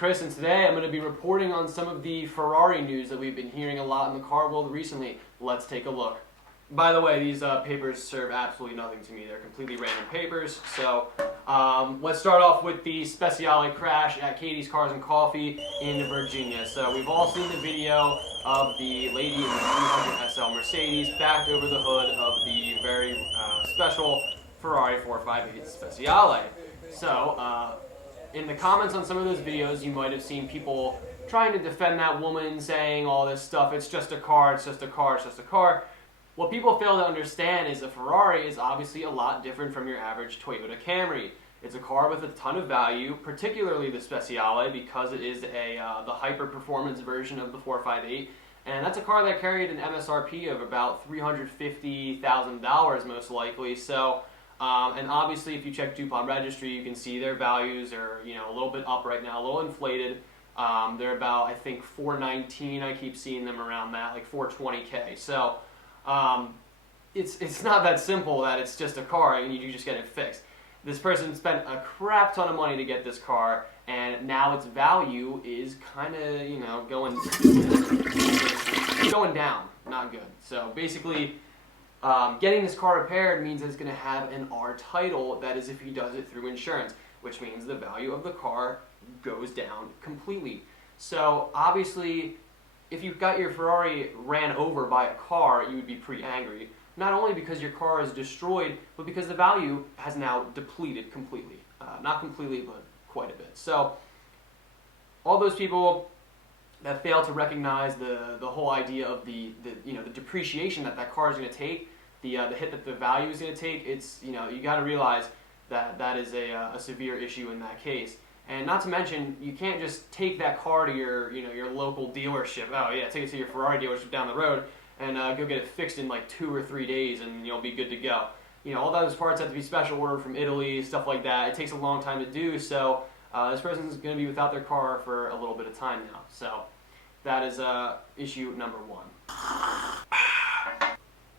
Chris, and today I'm going to be reporting on some of the Ferrari news that we've been hearing a lot in the car world recently. Let's take a look. By the way, these papers serve absolutely nothing to me. They're completely random papers. So let's start off with the Speciale crash at Katie's Cars and Coffee in Virginia. So we've all seen the video of the lady in the 300 SL Mercedes backed over the hood of the very special Ferrari 458 Speciale. So in the comments on some of those videos, you might have seen people trying to defend that woman, saying all this stuff, it's just a car, it's just a car, it's just a car. What people fail to understand is a Ferrari is obviously a lot different from your average Toyota Camry. It's a car with a ton of value, particularly the Speciale, because it is the hyper-performance version of the 458, and that's a car that carried an MSRP of about $350,000 most likely. So, and obviously if you check DuPont Registry, you can see their values are a little bit up right now, a little inflated. They're about, I think, $419. I keep seeing them around that, like $420K. So. It's not that simple that it's just a car and you just get it fixed. This person spent a crap ton of money to get this car, and now its value is kind of, going down, not good. So basically, getting this car repaired means it's going to have an R title. That is if he does it through insurance, which means the value of the car goes down completely. So obviously, if you got your Ferrari ran over by a car, you would be pretty angry. Not only because your car is destroyed, but because the value has now depleted completely. Not completely, but quite a bit. So, all those people that fail to recognize the whole idea of the depreciation that car is going to take, the hit that the value is going to take, it's you got to realize that is a severe issue in that case. And not to mention, you can't just take that car to your local dealership. Oh yeah, take it to your Ferrari dealership down the road and go get it fixed in like 2 or 3 days, and you'll be good to go. All those parts have to be special ordered from Italy, stuff like that. It takes a long time to do. So this person's going to be without their car for a little bit of time now. So that is issue number 1.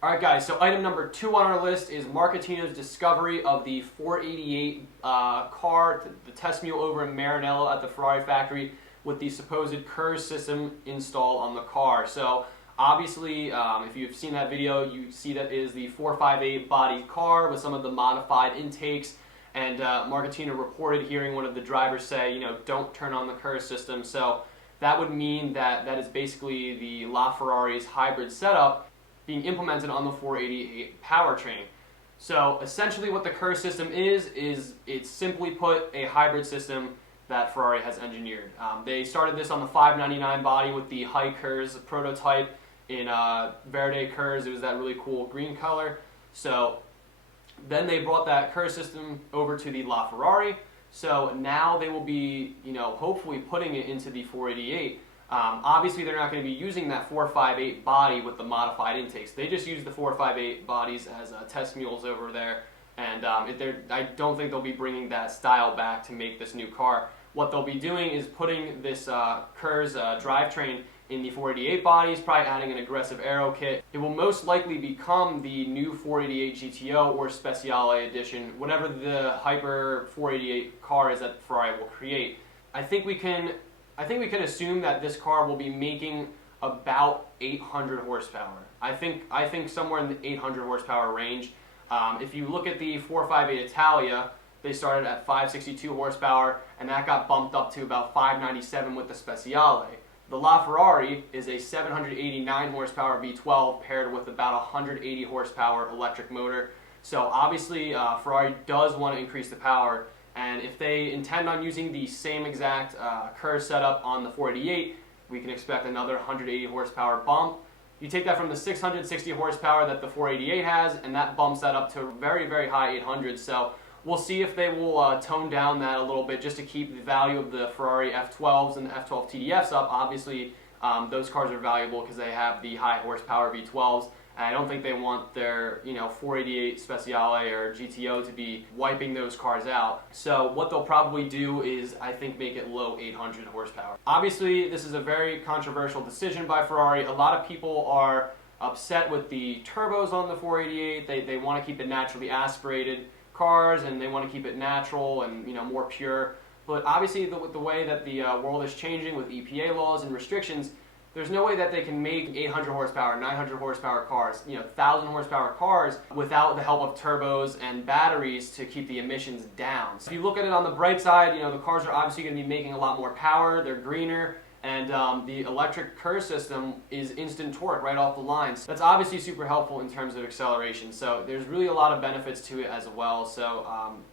Alright guys, so item number 2 on our list is Marchettino's discovery of the 488 car, the test mule over in Maranello at the Ferrari factory with the supposed Kers system installed on the car. So obviously, if you've seen that video, you see that is the 458 body car with some of the modified intakes, and Marchettino reported hearing one of the drivers say, don't turn on the Kers system. So that would mean that is basically the LaFerrari's hybrid setup being implemented on the 488 powertrain. So essentially what the Kers system is it's simply put a hybrid system that Ferrari has engineered. They started this on the 599 body with the High Kers prototype in Verde Kers. It was that really cool green color. So then they brought that Kers system over to the LaFerrari. So now they will be, hopefully putting it into the 488. Obviously, they're not going to be using that 458 body with the modified intakes. They just use the 458 bodies as test mules over there, and I don't think they'll be bringing that style back to make this new car. What they'll be doing is putting this Kers drivetrain in the 488 bodies, probably adding an aggressive aero kit. It will most likely become the new 488 GTO or Speciale edition, whatever the hyper 488 car is that Ferrari will create. I think we can assume that this car will be making about 800 horsepower. I think somewhere in the 800 horsepower range. If you look at the 458 Italia, they started at 562 horsepower, and that got bumped up to about 597 with the Speciale. The LaFerrari is a 789 horsepower V12 paired with about 180 horsepower electric motor. So obviously Ferrari does want to increase the power. And if they intend on using the same exact Kers setup on the 488, we can expect another 180 horsepower bump. You take that from the 660 horsepower that the 488 has, and that bumps that up to very, very high 800. So we'll see if they will tone down that a little bit just to keep the value of the Ferrari F12s and the F12 TDFs up. Obviously, those cars are valuable because they have the high horsepower V12s. And I don't think they want their 488 Speciale or GTO to be wiping those cars out. So what they'll probably do is, I think, make it low 800 horsepower. Obviously, this is a very controversial decision by Ferrari. A lot of people are upset with the turbos on the 488. They want to keep it naturally aspirated cars, and they want to keep it natural and more pure. But obviously, with the way that the world is changing with EPA laws and restrictions, there's no way that they can make 800 horsepower, 900 horsepower cars, 1,000 horsepower cars without the help of turbos and batteries to keep the emissions down. So if you look at it on the bright side, the cars are obviously going to be making a lot more power, they're greener, and the electric Kers system is instant torque right off the lines. That's obviously super helpful in terms of acceleration. So there's really a lot of benefits to it as well. So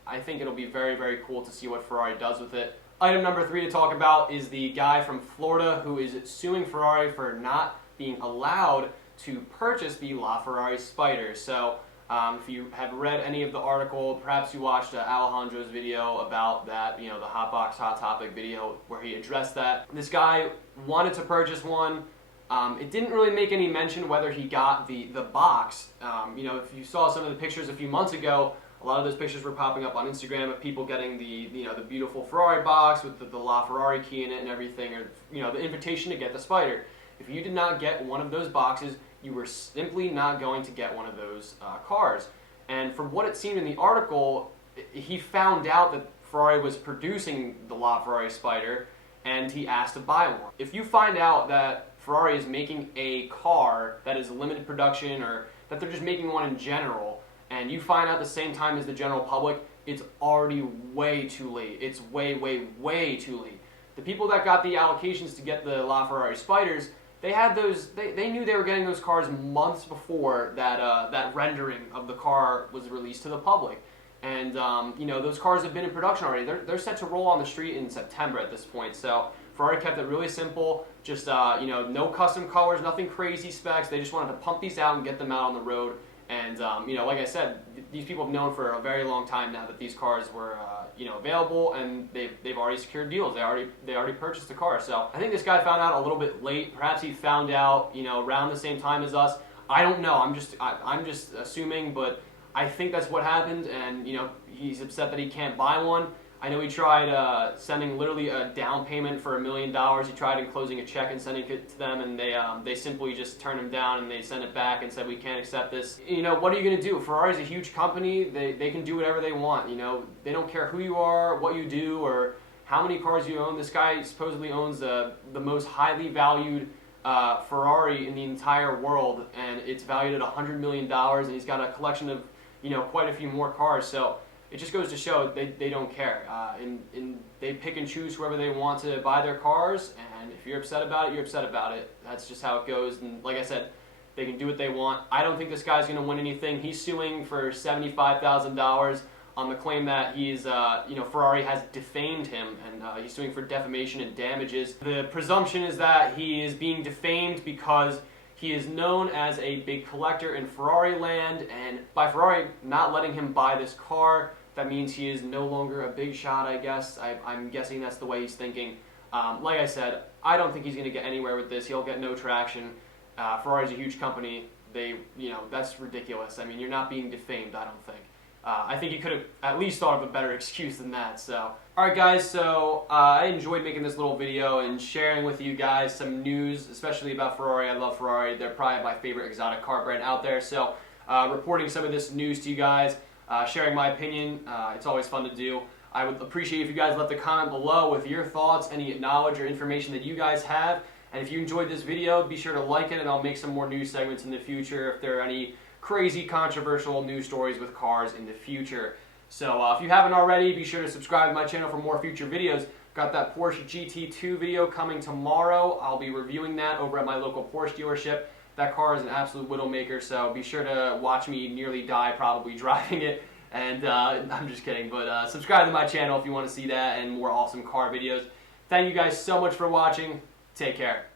I think it'll be very, very cool to see what Ferrari does with it. Item number 3 to talk about is the guy from Florida who is suing Ferrari for not being allowed to purchase the LaFerrari Spider. So if you have read any of the article, perhaps you watched Alejandro's video about that, the Hotbox Hot Topic video where he addressed that. This guy wanted to purchase one. It didn't really make any mention whether he got the box. If you saw some of the pictures a few months ago, a lot of those pictures were popping up on Instagram of people getting the beautiful Ferrari box with the LaFerrari key in it and everything, or the invitation to get the Spider. If you did not get one of those boxes, you were simply not going to get one of those cars. And from what it seemed in the article, he found out that Ferrari was producing the LaFerrari Spider, and he asked to buy one. If you find out that Ferrari is making a car that is limited production, or that they're just making one in general, and you find out at the same time as the general public, it's already way too late. It's way, way, way too late. The people that got the allocations to get the LaFerrari Spiders, they had those. They knew they were getting those cars months before that rendering of the car was released to the public. And those cars have been in production already. They're set to roll on the street in September at this point. So Ferrari kept it really simple. Just no custom colors, nothing crazy specs. They just wanted to pump these out and get them out on the road. And like I said, these people have known for a very long time now that these cars were available, and they've already secured deals. They already purchased the car. So I think this guy found out a little bit late. Perhaps he found out around the same time as us. I don't know. I'm just assuming, but I think that's what happened. And he's upset that he can't buy one. I know he tried sending literally a down payment for $1 million. He tried enclosing a check and sending it to them, and they simply just turned him down, and they sent it back and said, we can't accept this. What are you going to do? Ferrari's a huge company. They can do whatever they want. They don't care who you are, what you do, or how many cars you own. This guy supposedly owns the most highly valued Ferrari in the entire world, and it's valued at $100 million, and he's got a collection of quite a few more cars. So it just goes to show they don't care, and they pick and choose whoever they want to buy their cars, and if you're upset about it, you're upset about it. That's just how it goes, and like I said, they can do what they want. I don't think this guy's going to win anything. He's suing for $75,000 on the claim that he's, Ferrari has defamed him, and he's suing for defamation and damages. The presumption is that he is being defamed because he is known as a big collector in Ferrari land, and by Ferrari not letting him buy this car, that means he is no longer a big shot, I guess. I'm guessing that's the way he's thinking. Like I said, I don't think he's going to get anywhere with this. He'll get no traction. Ferrari's a huge company. That's ridiculous. I mean, you're not being defamed, I don't think. I think he could have at least thought of a better excuse than that. So, alright guys, so I enjoyed making this little video and sharing with you guys some news, especially about Ferrari. I love Ferrari. They're probably my favorite exotic car brand out there. So, reporting some of this news to you guys, sharing my opinion, it's always fun to do. I would appreciate if you guys left a comment below with your thoughts, any knowledge or information that you guys have. And if you enjoyed this video, be sure to like it, and I'll make some more news segments in the future if there are any crazy controversial news stories with cars in the future. So if you haven't already, be sure to subscribe to my channel for more future videos. Got that Porsche GT2 video coming tomorrow. I'll be reviewing that over at my local Porsche dealership. That car is an absolute widowmaker, so be sure to watch me nearly die probably driving it. And I'm just kidding, but subscribe to my channel if you want to see that and more awesome car videos. Thank you guys so much for watching. Take care.